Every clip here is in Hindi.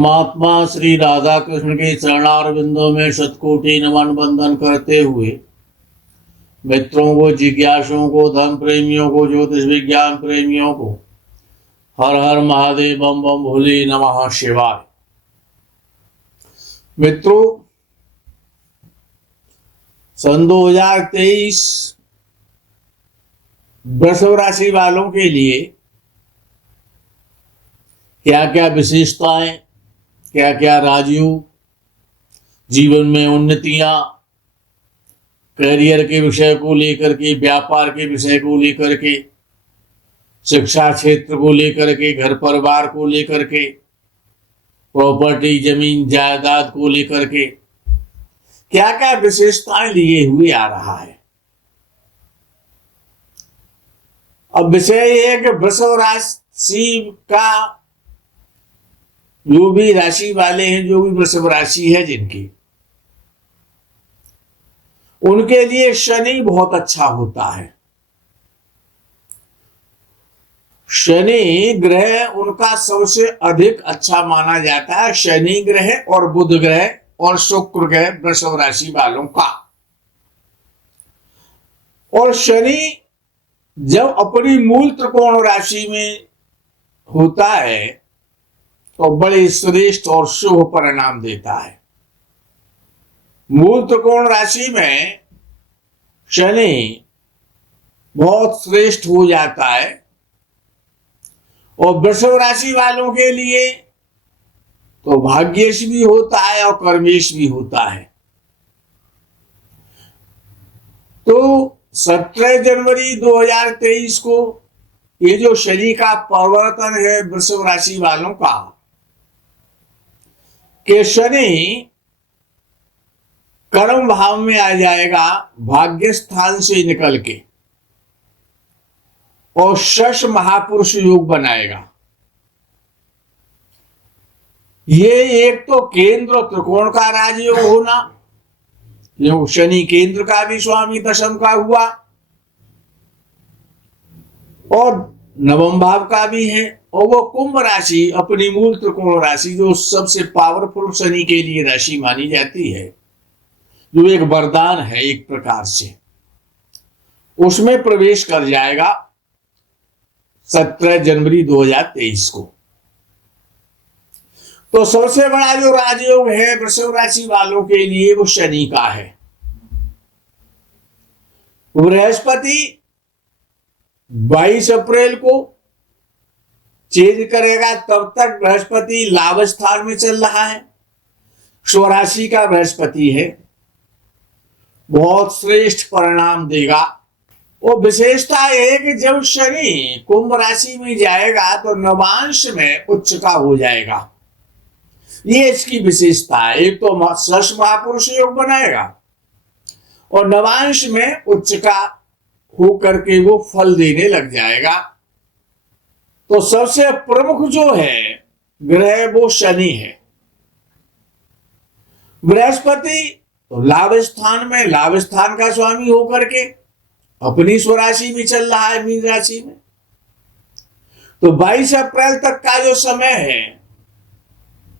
परमात्मा श्री राधा कृष्ण के चरणारविंदों में शतकोटि नमन बंदन करते हुए मित्रों को, जिज्ञासुओं को, धर्म प्रेमियों को, ज्योतिष विज्ञान प्रेमियों को हर हर महादेव बम बम भोले नमः शिवाय। मित्रों, सन 2023 वृषभ राशि वालों के लिए क्या क्या विशेषताएं, क्या क्या राजयोग, जीवन में उन्नतियां, करियर के विषय को लेकर के, व्यापार के विषय को लेकर के, शिक्षा क्षेत्र को लेकर के, घर परिवार को लेकर के, प्रॉपर्टी जमीन जायदाद को लेकर के क्या क्या विशेषताएं लिए हुए आ रहा है। अब विषय यह है कि वृषभ राशि का जो भी राशि वाले हैं, जो भी वृषभ राशि है जिनकी, उनके लिए शनि बहुत अच्छा होता है। शनि ग्रह उनका सबसे अधिक अच्छा माना जाता है। शनि ग्रह और बुध ग्रह और शुक्र ग्रह वृषभ राशि वालों का। और शनि जब अपनी मूल त्रिकोण राशि में होता है तो बड़े श्रेष्ठ और शुभ परिणाम देता है। मूल त्रिकोण राशि में शनि बहुत श्रेष्ठ हो जाता है और वृषभ राशि वालों के लिए तो भाग्येश भी होता है और कर्मेश भी होता है। तो 17 जनवरी 2023 को ये जो शनि का परिवर्तन है वृषभ राशि वालों का, कि शनि कर्म भाव में आ जाएगा भाग्य स्थान से निकल के और शश महापुरुष योग बनाएगा। ये एक तो केंद्र त्रिकोण का राजयोग होना, जो शनि केंद्र का भी स्वामी दशम का हुआ और नवम भाव का भी है, और वो कुंभ राशि अपनी मूल त्रिकोण राशि जो सबसे पावरफुल शनि के लिए राशि मानी जाती है, जो एक वरदान है एक प्रकार से, उसमें प्रवेश कर जाएगा 17 जनवरी 2023 को। तो सबसे बड़ा जो राजयोग है वृषभ राशि वालों के लिए वो शनि का है। बृहस्पति 22 अप्रैल को चेंज करेगा, तब तक बृहस्पति लाभ स्थान में चल रहा है, स्वराशि का बृहस्पति है, बहुत श्रेष्ठ परिणाम देगा। वो विशेषता है कि जब शनि कुंभ राशि में जाएगा तो नवांश में उच्च का हो जाएगा। ये इसकी विशेषता है। एक तो शश महापुरुष योग बनाएगा और नवांश में उच्च का होकर के वो फल देने लग जाएगा। तो सबसे प्रमुख जो है ग्रह वो शनि है। बृहस्पति तो लाभ स्थान में, लाभ स्थान का स्वामी होकर के अपनी स्वराशि में चल रहा है, मीन राशि में। तो 22 अप्रैल तक का जो समय है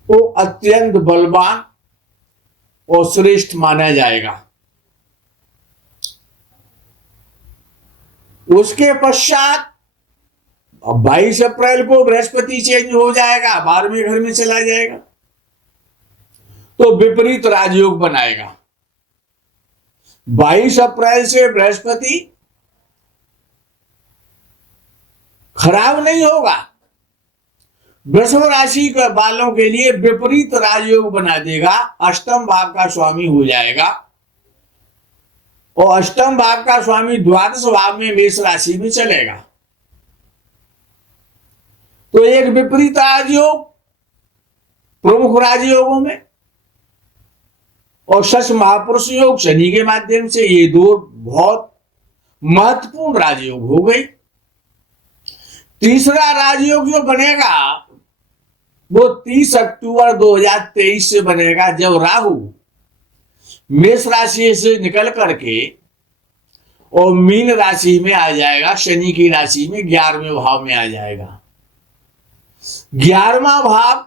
वो अत्यंत बलवान और श्रेष्ठ माना जाएगा। उसके पश्चात अब 22 अप्रैल को बृहस्पति चेंज हो जाएगा, 12वें घर में चला जाएगा, तो विपरीत राजयोग बनाएगा। 22 अप्रैल से बृहस्पति खराब नहीं होगा, वृषभ राशि के वालों के लिए विपरीत राजयोग बना देगा। अष्टम भाव का स्वामी हो जाएगा और अष्टम भाव का स्वामी द्वादश भाव में मेष राशि में चलेगा। तो एक विपरीत राजयोग प्रमुख राजयोगों में और शश महापुरुष योग शनि के माध्यम से, ये दो बहुत महत्वपूर्ण राजयोग हो गई। तीसरा राजयोग जो बनेगा वो 30 अक्टूबर 2023 से बनेगा, जब राहु मेष राशि से निकल करके और मीन राशि में आ जाएगा, शनि की राशि में 11वें भाव में आ जाएगा। 11वां भाव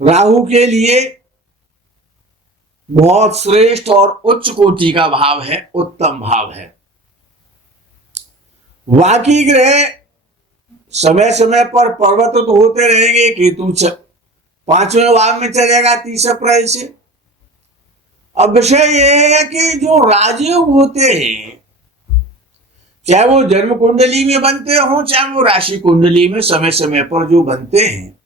राहु के लिए बहुत श्रेष्ठ और उच्च कोटि का भाव है, उत्तम भाव है। बाकी ग्रह समय समय पर परिवर्तित होते रहेंगे। केतु 5वें भाव में चलेगा 30 अप्रैल से। अब विषय यह है कि जो राजयोग होते हैं, चाहे वो जन्म कुंडली में बनते हो, चाहे वो राशि कुंडली में समय समय पर जो बनते हैं,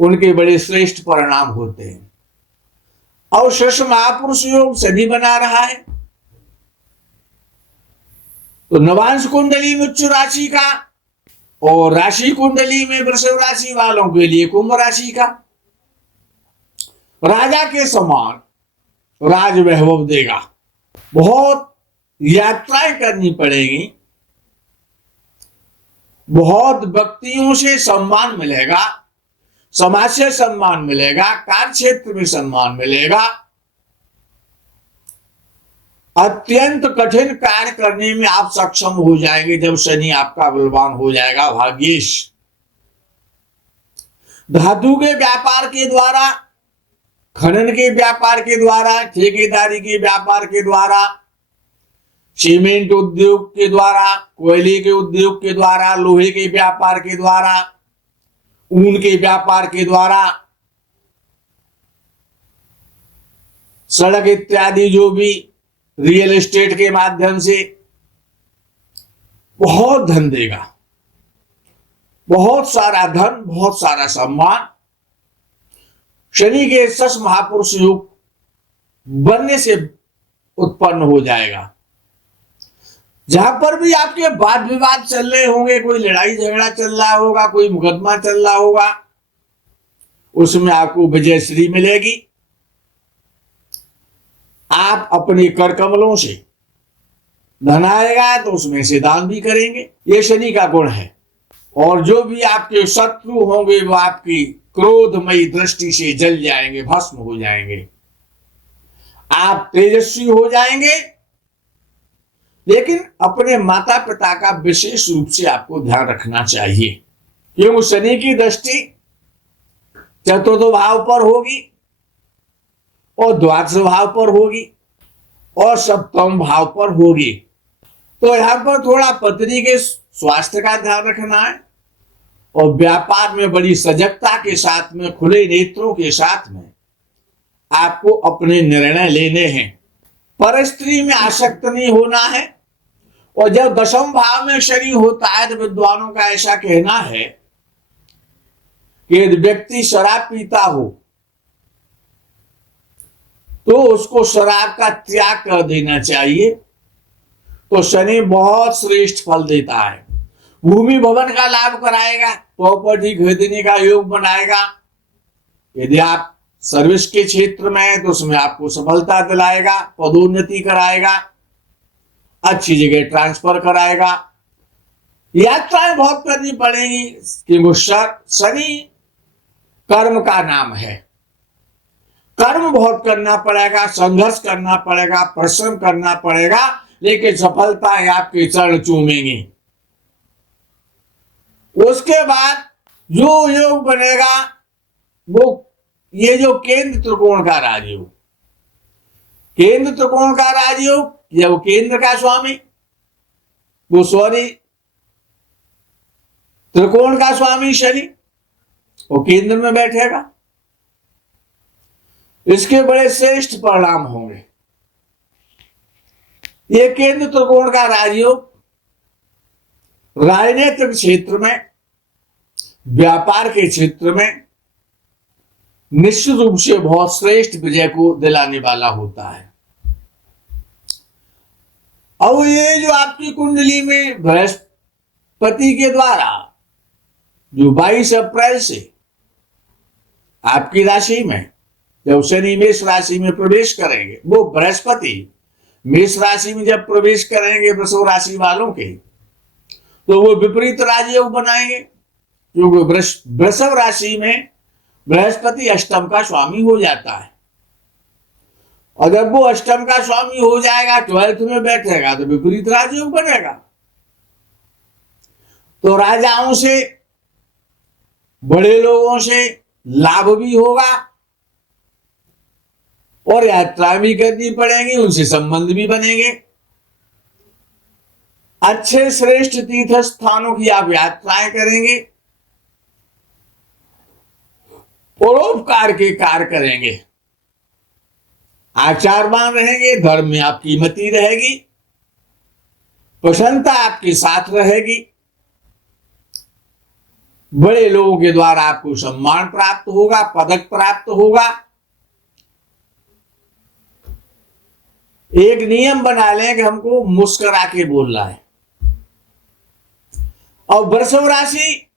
उनके बड़े श्रेष्ठ परिणाम होते हैं। और शेष महापुरुष योग शनि बना रहा है, तो नवांश कुंडली में उच्च राशि का और राशि कुंडली में वृषभ राशि वालों के लिए कुंभ राशि का राजा के समान राज वैभव देगा। बहुत यात्राएं करनी पड़ेगी, बहुत व्यक्तियों से सम्मान मिलेगा, समाज से सम्मान मिलेगा, कार्य क्षेत्र में सम्मान मिलेगा। अत्यंत कठिन कार्य करने में आप सक्षम हो जाएंगे जब शनि आपका बलवान हो जाएगा, भाग्येश। धातु के व्यापार के द्वारा, खनन के व्यापार के द्वारा, ठेकेदारी के व्यापार के द्वारा, सीमेंट उद्योग के द्वारा, कोयले के उद्योग के द्वारा, लोहे के व्यापार के द्वारा, ऊन के व्यापार के द्वारा, सड़क इत्यादि जो भी रियल एस्टेट के माध्यम से बहुत धन देगा, बहुत सारा धन, बहुत सारा सम्मान। शनि के शश महापुरुष योग बनने से उत्पन्न हो जाएगा। जहां पर भी आपके वाद विवाद चल रहे होंगे, कोई लड़ाई झगड़ा चल रहा होगा, कोई मुकदमा चल रहा होगा, उसमें आपको विजयश्री मिलेगी। आप अपने कर कमलों से धन आएगा तो उसमें से दान भी करेंगे, ये शनि का गुण है। और जो भी आपके शत्रु होंगे वो आपकी क्रोधमयी दृष्टि से जल जाएंगे, भस्म हो जाएंगे, आप तेजस्वी हो जाएंगे। लेकिन अपने माता पिता का विशेष रूप से आपको ध्यान रखना चाहिए, क्योंकि शनि की दृष्टि चतुर्थ भाव पर होगी और द्वादश भाव पर होगी और सप्तम भाव पर होगी। तो यहां पर थोड़ा पत्नी के स्वास्थ्य का ध्यान रखना है और व्यापार में बड़ी सजगता के साथ में, खुले नेत्रों के साथ में आपको अपने निर्णय लेने हैं। पर स्त्री में आसक्त नहीं होना है। और जब दशम भाव में शनि होता है तो विद्वानों का ऐसा कहना है कि यदि व्यक्ति शराब पीता हो तो उसको शराब का त्याग कर देना चाहिए, तो शनि बहुत श्रेष्ठ फल देता है। भूमि भवन का लाभ कराएगा, प्रॉपर्टी खरीदने का योग बनाएगा। यदि आप सर्विस के क्षेत्र में है तो उसमें आपको सफलता दिलाएगा, पदोन्नति कराएगा, अच्छी जगह ट्रांसफर कराएगा। यात्राएं बहुत करनी पड़ेगी क्योंकि शनि कर्म का नाम है। कर्म बहुत करना पड़ेगा, संघर्ष करना पड़ेगा, परिश्रम करना पड़ेगा, लेकिन सफलताएं आपके चरण चूमेंगी। उसके बाद जो योग बनेगा वो ये जो केंद्र त्रिकोण का राजयोग, केंद्र त्रिकोण का राजयोग, या वो केंद्र का स्वामी, वो सॉरी त्रिकोण का स्वामी शनि, वो केंद्र में बैठेगा। इसके बड़े श्रेष्ठ परिणाम होंगे। ये केंद्र त्रिकोण का राजयोग राजनीतिक क्षेत्र में, व्यापार के क्षेत्र में निश्चित रूप से बहुत श्रेष्ठ विजय को दिलाने वाला होता है। और ये जो आपकी कुंडली में बृहस्पति के द्वारा जो 22 अप्रैल से आपकी राशि में जब शनि मेष राशि में प्रवेश करेंगे, वो बृहस्पति मेष राशि में जब प्रवेश करेंगे वृषभ राशि वालों के, तो वो विपरीत राजयोग बनाएंगे, क्योंकि वृषभ राशि में बृहस्पति अष्टम का स्वामी हो जाता है। और जब वो अष्टम का स्वामी हो जाएगा, 12th में बैठेगा, तो विपरीत राजयोग बनेगा। तो राजाओं से, बड़े लोगों से, लाभ भी होगा और यात्रा भी करनी पड़ेगी, उनसे संबंध भी बनेंगे। अच्छे श्रेष्ठ तीर्थ स्थानों की आप यात्राएं करेंगे, परोपकार के कार्य करेंगे, आचारवान रहेंगे, धर्म में आपकी मति रहेगी, प्रसन्नता आपके साथ रहेगी, बड़े लोगों के द्वारा आपको सम्मान प्राप्त होगा, पदक प्राप्त होगा। एक नियम बना लें कि हमको मुस्कुरा के बोलना है। और वृषभ राशि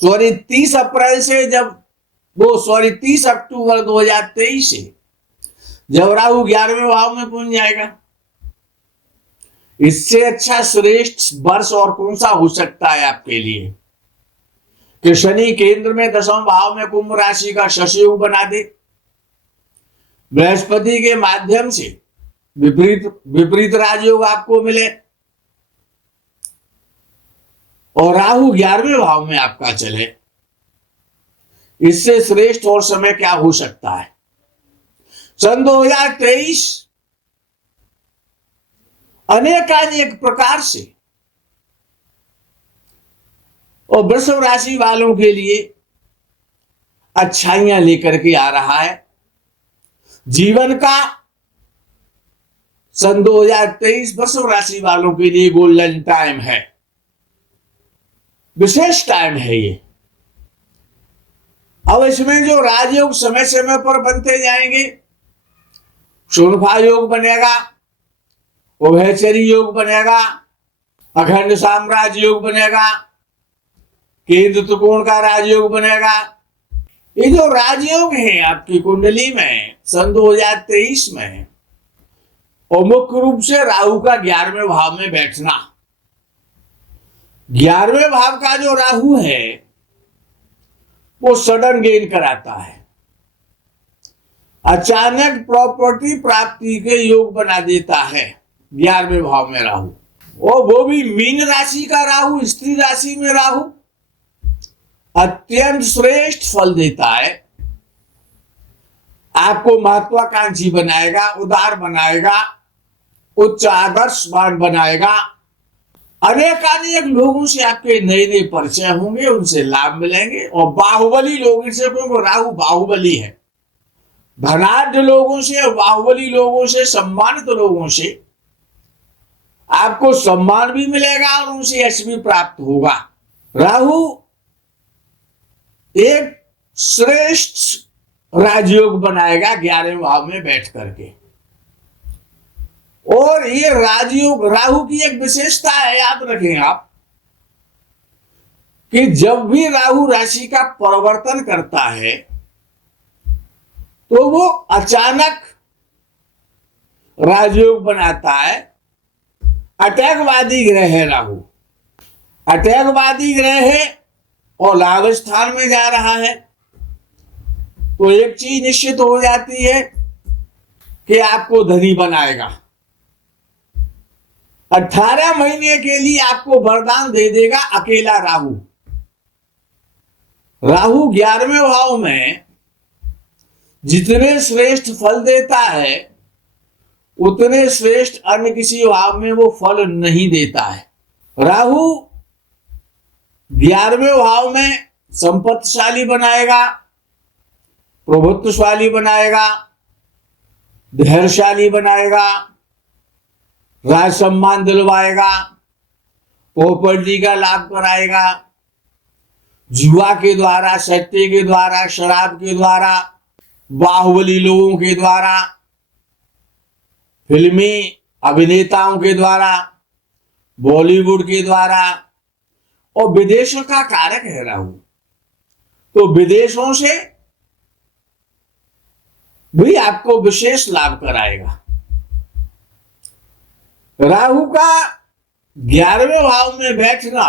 30 अप्रैल से 30 अक्टूबर 2023 से जब राहु 11वें भाव में पहुंच जाएगा, इससे अच्छा श्रेष्ठ वर्ष और कौन सा हो सकता है आपके लिए कि शनि केंद्र में 10वें भाव में कुंभ राशि का शशयोग बना दे, बृहस्पति के माध्यम से विपरीत राजयोग आपको मिले और राहु 11वें भाव में आपका चले। इससे श्रेष्ठ और समय क्या हो सकता है। सन 2023 अनेकानेक प्रकार से और वृषभ राशि वालों के लिए अच्छाइयां लेकर के आ रहा है। जीवन का सन 2023 वृषभ राशि वालों के लिए गोल्डन टाइम है, विशेष टाइम है ये। अब इसमें जो राजयोग समय समय पर बनते जाएंगे, शून्यफा योग बनेगा, उभयचरी योग बनेगा, अखंड साम्राज्य योग बनेगा, केंद्र त्रिकोण का राजयोग बनेगा। ये जो राजयोग है आपकी कुंडली में सन 2023 में, और मुख्य रूप से राहु का 11वें भाव में बैठना। 11वें भाव का जो राहु है वो सडन गेन कराता है, अचानक प्रॉपर्टी प्राप्ति के योग बना देता है। 11वें भाव में राहु, और वो भी मीन राशि का राहु, स्त्री राशि में राहु अत्यंत श्रेष्ठ फल देता है। आपको महत्वाकांक्षी बनाएगा, उदार बनाएगा, उच्च आदर्शवान बनाएगा। अनेकानेक लोगों से आपके नए नए परिचय होंगे, उनसे लाभ मिलेंगे। और बाहुबली लोगों से, क्योंकि राहु बाहुबली है, धनाढ्य लोगों से, बाहुबली लोगों से, सम्मानित लोगों से आपको सम्मान भी मिलेगा और उनसे यश भी प्राप्त होगा। राहु एक श्रेष्ठ राजयोग बनाएगा 11वें भाव में बैठ करके। और ये राजयोग राहु की एक विशेषता है, याद रखें आप, कि जब भी राहु राशि का परिवर्तन करता है तो वो अचानक राजयोग बनाता है। अटैकवादी ग्रह है राहु, अटैकवादी ग्रह है और लाभ स्थान में जा रहा है। तो एक चीज निश्चित हो जाती है कि आपको धनी बनाएगा। 18 महीने के लिए आपको वरदान दे देगा अकेला राहु। राहु 11वें भाव में जितने श्रेष्ठ फल देता है उतने श्रेष्ठ अन्य किसी भाव में वो फल नहीं देता है। राहु 11वें भाव में संपत्तिशाली बनाएगा, प्रभुत्वशाली बनाएगा, धैर्यशाली बनाएगा, राज सम्मान दिलवाएगा, प्रॉपर्टी का लाभ कराएगा। जुआ के द्वारा, सट्टे के द्वारा, शराब के द्वारा, बाहुबली लोगों के द्वारा, फिल्मी अभिनेताओं के द्वारा, बॉलीवुड के द्वारा, और विदेशों का कारक है राहु, तो विदेशों से भी आपको विशेष लाभ कराएगा। राहु का 11वें भाव में बैठना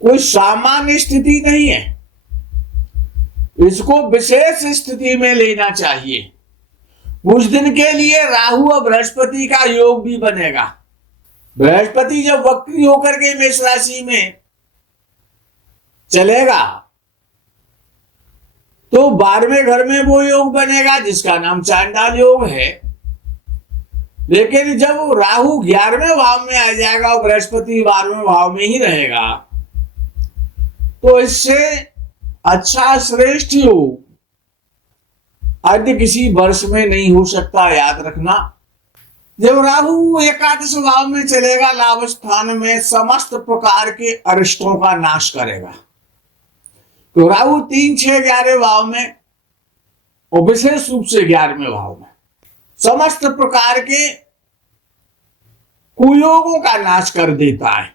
कोई सामान्य स्थिति नहीं है, इसको विशेष स्थिति में लेना चाहिए। कुछ दिन के लिए राहु और बृहस्पति का योग भी बनेगा। बृहस्पति जब वक्री होकर के मेष राशि में चलेगा तो 12वें घर में वो योग बनेगा जिसका नाम चांडाल योग है। लेकिन जब राहु 11वें भाव में आ जाएगा और बृहस्पति 12वें भाव में ही रहेगा तो इससे अच्छा श्रेष्ठ योग अन्य किसी वर्ष में नहीं हो सकता, याद रखना। जब राहु एकादश भाव में चलेगा लाभ स्थान में, समस्त प्रकार के अरिष्टों का नाश करेगा। तो राहु 3, 6, 11 भाव में और विशेष रूप से 11वें भाव में समस्त प्रकार के कुयोगों का नाश कर देता है।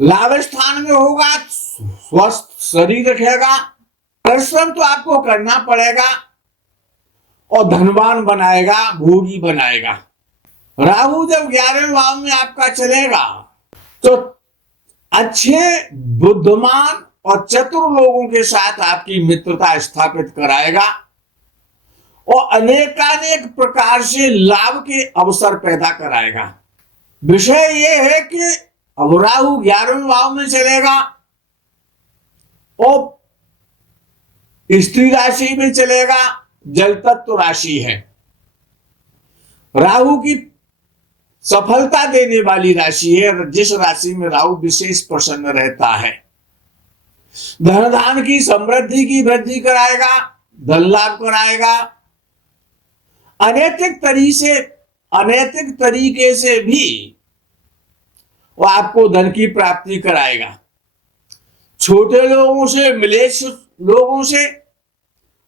लाभ स्थान में होगा, स्वस्थ शरीर रखेगा, परिश्रम तो आपको करना पड़ेगा और धनवान बनाएगा, भोगी बनाएगा। राहु जब 11वें भाव में आपका चलेगा तो अच्छे बुद्धिमान और चतुर लोगों के साथ आपकी मित्रता स्थापित कराएगा और अनेकानेक प्रकार से लाभ के अवसर पैदा कराएगा। विषय यह है कि अब राहु 11वें भाव में चलेगा और स्त्री राशि में चलेगा, जल तत्व राशि है। राहु की सफलता देने वाली राशि है, जिस राशि में राहु विशेष प्रसन्न रहता है। धन धान की समृद्धि की वृद्धि कराएगा, धन लाभ कराएगा। अनैतिक तरीके से भी वो आपको धन की प्राप्ति कराएगा। छोटे लोगों से, मिलेच्छ लोगों से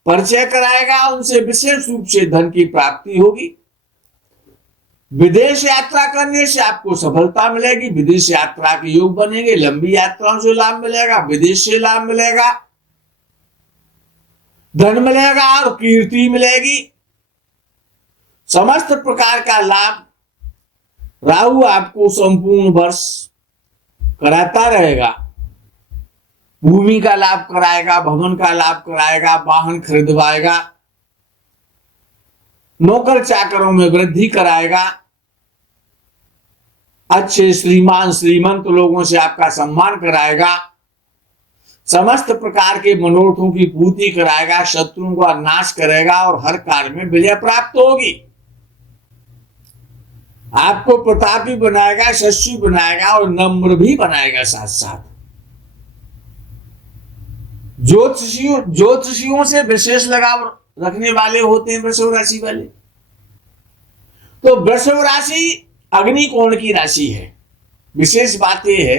परिचय कराएगा, उनसे विशेष रूप से धन की प्राप्ति होगी। विदेश यात्रा करने से आपको सफलता मिलेगी, विदेश यात्रा के योग बनेंगे, लंबी यात्राओं से लाभ मिलेगा, विदेश से लाभ मिलेगा, धन मिलेगा और कीर्ति मिलेगी। समस्त प्रकार का लाभ राहु आपको संपूर्ण वर्ष कराता रहेगा। भूमि का लाभ कराएगा, भवन का लाभ कराएगा, वाहन खरीदवाएगा, नौकर चाकरों में वृद्धि कराएगा, अच्छे श्रीमान श्रीमंत लोगों से आपका सम्मान कराएगा, समस्त प्रकार के मनोरथों की पूर्ति कराएगा, शत्रुओं का नाश करेगा और हर कार्य में विजय प्राप्त होगी। आपको प्रतापी बनाएगा, यशस्वी बनाएगा और नम्र भी बनाएगा। साथ साथ ज्योतिषियों से विशेष लगाव रखने वाले होते हैं वृषभ राशि वाले। तो वृषभ राशि अग्नि कोण की राशि है। विशेष बात यह है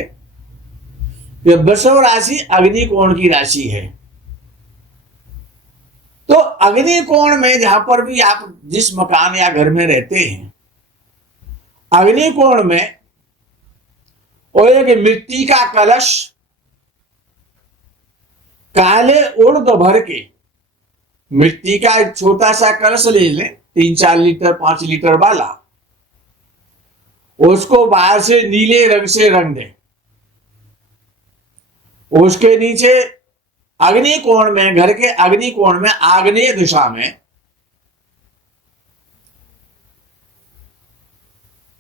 कि वृषभ राशि अग्नि कोण की राशि है। तो अग्नि कोण में जहां पर भी आप जिस मकान या घर में रहते हैं, अग्नि कोण में और एक मिट्टी का कलश काले उड़द भर के, मिट्टी का एक छोटा सा कलश ले लें, 3-4 लीटर 5 लीटर वाला, उसको बाहर से नीले रंग से रंग दें। उसके नीचे अग्नि कोण में, घर के अग्नि कोण में आग्नेय दिशा में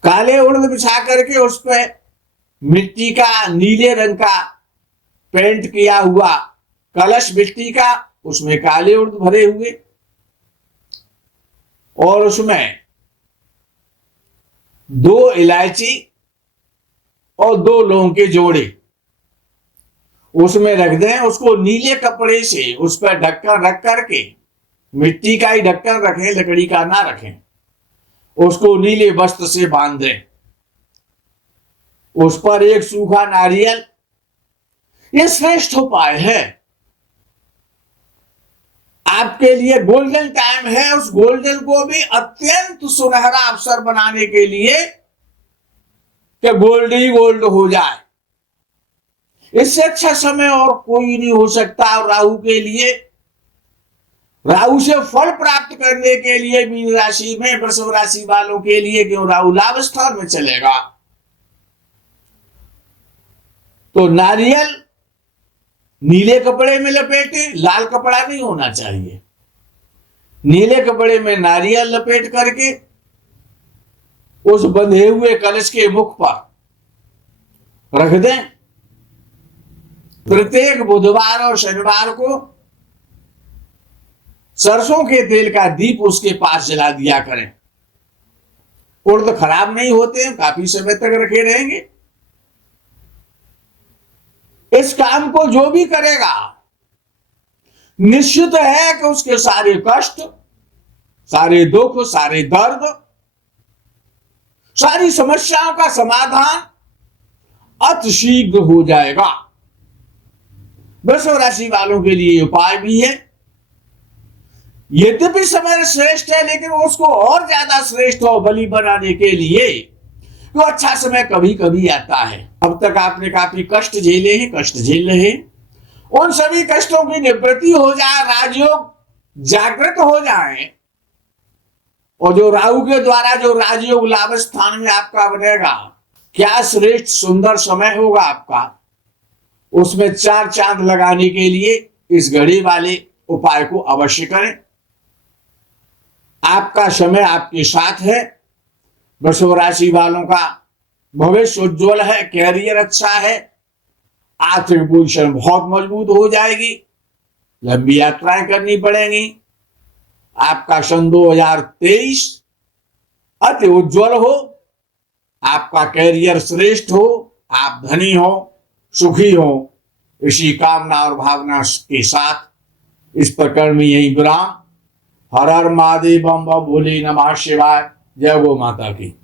काले उड़द बिछा करके उस पर मिट्टी का नीले रंग का पेंट किया हुआ कलश मिट्टी का, उसमें काले उड़द भरे हुए और उसमें 2 इलायची और 2 लौंग के जोड़े उसमें रख दें। उसको नीले कपड़े से उस पर ढक्कन रख करके, मिट्टी का ही ढक्कन रखें, लकड़ी का ना रखें, उसको नीले वस्त्र से बांध दें। उस पर एक सूखा नारियल, यह श्रेष्ठ उपाय है। आपके लिए गोल्डन टाइम है, उस गोल्डन को भी अत्यंत सुनहरा अवसर बनाने के लिए कि गोल्ड ही गोल्ड हो जाए। इससे अच्छा समय और कोई नहीं हो सकता। और राहु के लिए, राहु से फल प्राप्त करने के लिए मीन राशि में वृषभ राशि वालों के लिए, क्यों राहु लाभ स्थान में चलेगा, तो नारियल नीले कपड़े में लपेटे, लाल कपड़ा नहीं होना चाहिए, नीले कपड़े में नारियल लपेट करके उस बंधे हुए कलश के मुख पर रख दें। प्रत्येक बुधवार और शनिवार को सरसों के तेल का दीप उसके पास जला दिया करें। उर्द खराब नहीं होते हैं, काफी समय तक रखे रहेंगे। इस काम को जो भी करेगा निश्चित है कि उसके सारे कष्ट, सारे दुख, सारे दर्द, सारी समस्याओं का समाधान अतिशीघ्र हो जाएगा। वृषभ राशि वालों के लिए उपाय भी है। यद्यपि समय श्रेष्ठ है, लेकिन उसको और ज्यादा श्रेष्ठ और बली बनाने के लिए तो अच्छा समय कभी कभी आता है। अब तक आपने काफी कष्ट झेले हैं, कष्ट झेल रहे हैं, उन सभी कष्टों की निवृत्ति हो जाए, राजयोग जागृत हो जाए, और जो राहु के द्वारा जो राजयोग लाभ स्थान में आपका बनेगा, क्या श्रेष्ठ सुंदर समय होगा आपका। उसमें 4 चांद लगाने के लिए इस घड़ी वाले उपाय को अवश्य करें। आपका समय आपके साथ है। वृषभ राशि वालों का भविष्य उज्ज्वल है, कैरियर अच्छा है, आर्थिक पोजीशन बहुत मजबूत हो जाएगी, लंबी यात्राएं करनी पड़ेंगी। आपका सन 2023 अति उज्ज्वल हो, आपका कैरियर श्रेष्ठ हो, आप धनी हो, सुखी हो, इसी कामना और भावना के साथ इस प्रकरण में यही विराम। हर हर महादेव, बम बम भोले नमः शिवाय। जय गो माता की।